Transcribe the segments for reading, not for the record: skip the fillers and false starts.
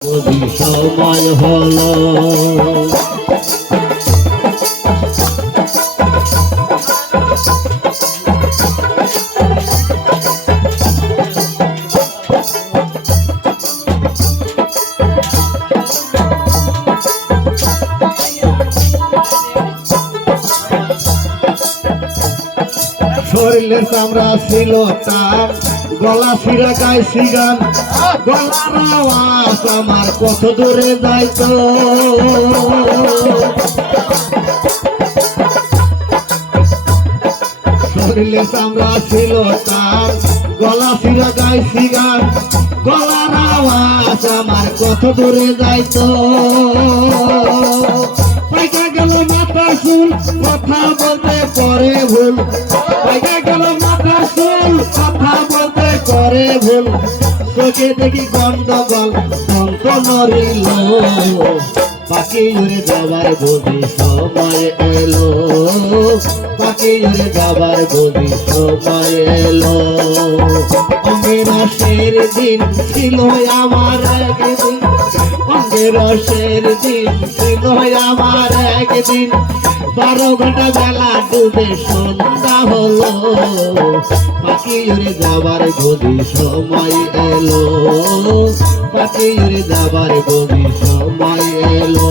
সময় হলো শরীরের চামড়া ছিল টান, গলা শিরা গাইছি গান, গলার আওয়াজ আমার কত দূরে যাইতো। শরীরের চামড়া ছিল টান, গলা শিরা গাইছি গান, গলার আওয়াজ আমার কত দূরে যাইতো। পাইকা গেল মাথার চুল, কথা বলতে করে ভুল, পাইকা গেল মাথার চুল, কথা বলতে করে ভুল। চোখে দেখি গন্ডগোল, অন্ত নড়িল, পাখি উড়ে যাবার বুঝি সময় এলো, পাখি উড়ে যাবার বুঝি সময় এলো। অঙ্গের রসের দিন ছিল আমার একদিন, অঙ্গের রসের দিন ছিল আমার একদিন। 12 ঘন্টা বেলা ডুবে সন্ধ্যা হলো, পাখি উড়ে যাবার বুঝি সময় এলো, পাখি উড়ে যাবার বুঝি সময় এলো।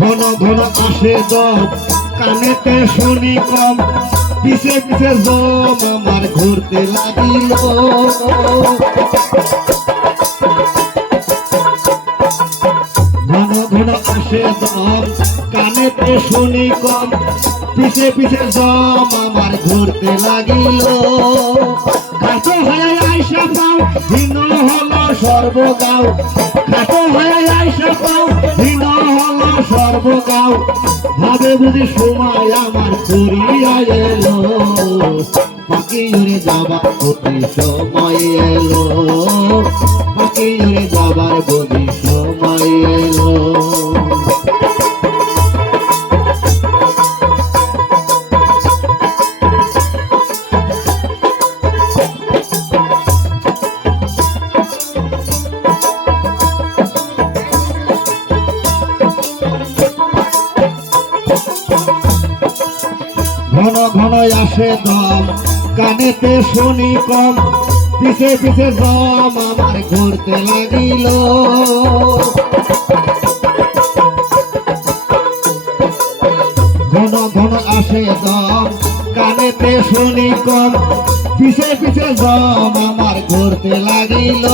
ঘন ঘন আসে দম, কানেতে শুনি কম, পিছে পিছে জম আমার ঘুরতে লাগিল। ঘন ঘন আসে দম, কানেতে শুনি কম, পিছে পিছে জম আমার ঘুরতে লাগিল। খাটো হয়ে আইসা পাও, হীন হলো সর্বগাও, খাটো হয়ে আইসা পাও, হীন হলো সর্বগাও। ভাবে বুঝি সময় আমার ফুরিয়া এলো, পাখি উড়ে যাবার বুঝি সময় এলো, পাখি উড়ে যাবার বুঝি সময় এলো। ঘন ঘন আসে দম, কানেতে শুনি কম, পিছে পিছে জম আমার ঘুরতে লাগিল। ঘন ঘন আসে দম, কানেতে শুনি কম, পিছে পিছে জম আমার ঘুরতে লাগিল।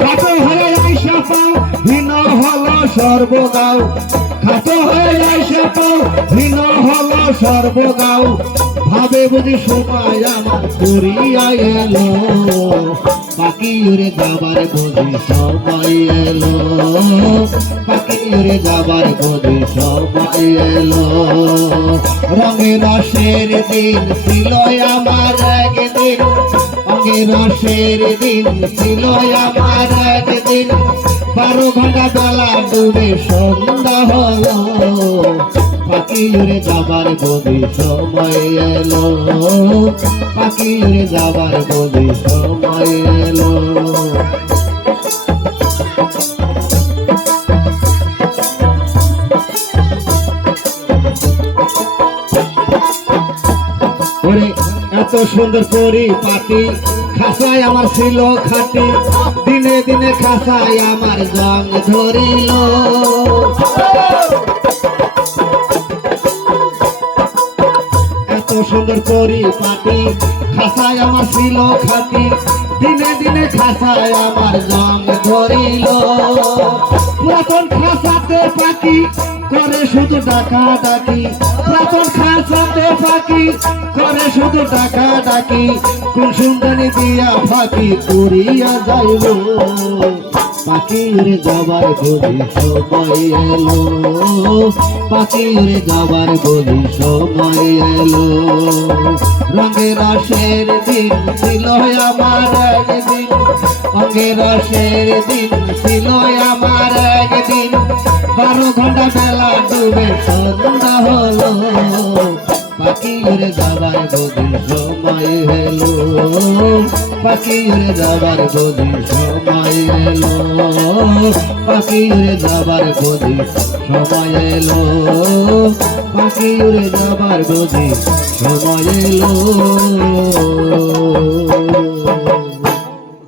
খাটো হয়ে আইসা পাও, হীন হলো সর্বগাও, খাটো হয়ে আইসা পাও, হীন হলো সর্বগাও। ভাবে বুঝি সময় আমার ফুরিয়া এলো, পাখি উড়ে যাবার বুঝি সময় এলো, পাখি উড়ে যাবার বুঝি সময় এলো। রঙের রসের দিন ছিল আমার একদিন, রঙের রসের দিন ছিল আমার একদিন। 12 ঘন্টা বেলা ডুবে সন্ধ্যা হলো, পাখি উড়ে যাবার বুঝি সময় এলো, পাখি উড়ে যাবার বুঝি সময় এলো। ওরে এত সুন্দর পরিপাটি, খাসায় আমার ছিল খাটি, দিনে দিনে খাসায় আমার জং ধরিল। এত সুন্দর পরিপাটি, খাসায় আমার ছিল খাটি, দিনে দিনে খাসায় আমার জং ধরিল। পুরাতন খাসাতে পাখি করে শুধু ডাকা ডাকি, পুরাতন খাসাতে পাখি করে শুধু ডাকা ডাকি। কোন সুন্দরী দিয়া ফাঁকি পুরিয়া যাইব, পাখি উড়ে যাবার বুঝি সময় এলো, পাখি উড়ে যাবার বুঝি সময় এলো। রঙের রসের দিন ছিল আমার একদিন, রঙের রসের দিন ছিল আমার একদিন, 12 ঘন্টা বেলা ডুবে সন্ধ্যা হলো, পাখি উড়ে যাবার বুঝি সময় এলো, পাখি উড়ে যাবার বুঝি সময় এলো, পাখি উড়ে যাবার বুঝি সময় এলো, পাখি উড়ে যাবার বুঝি সময় এলো।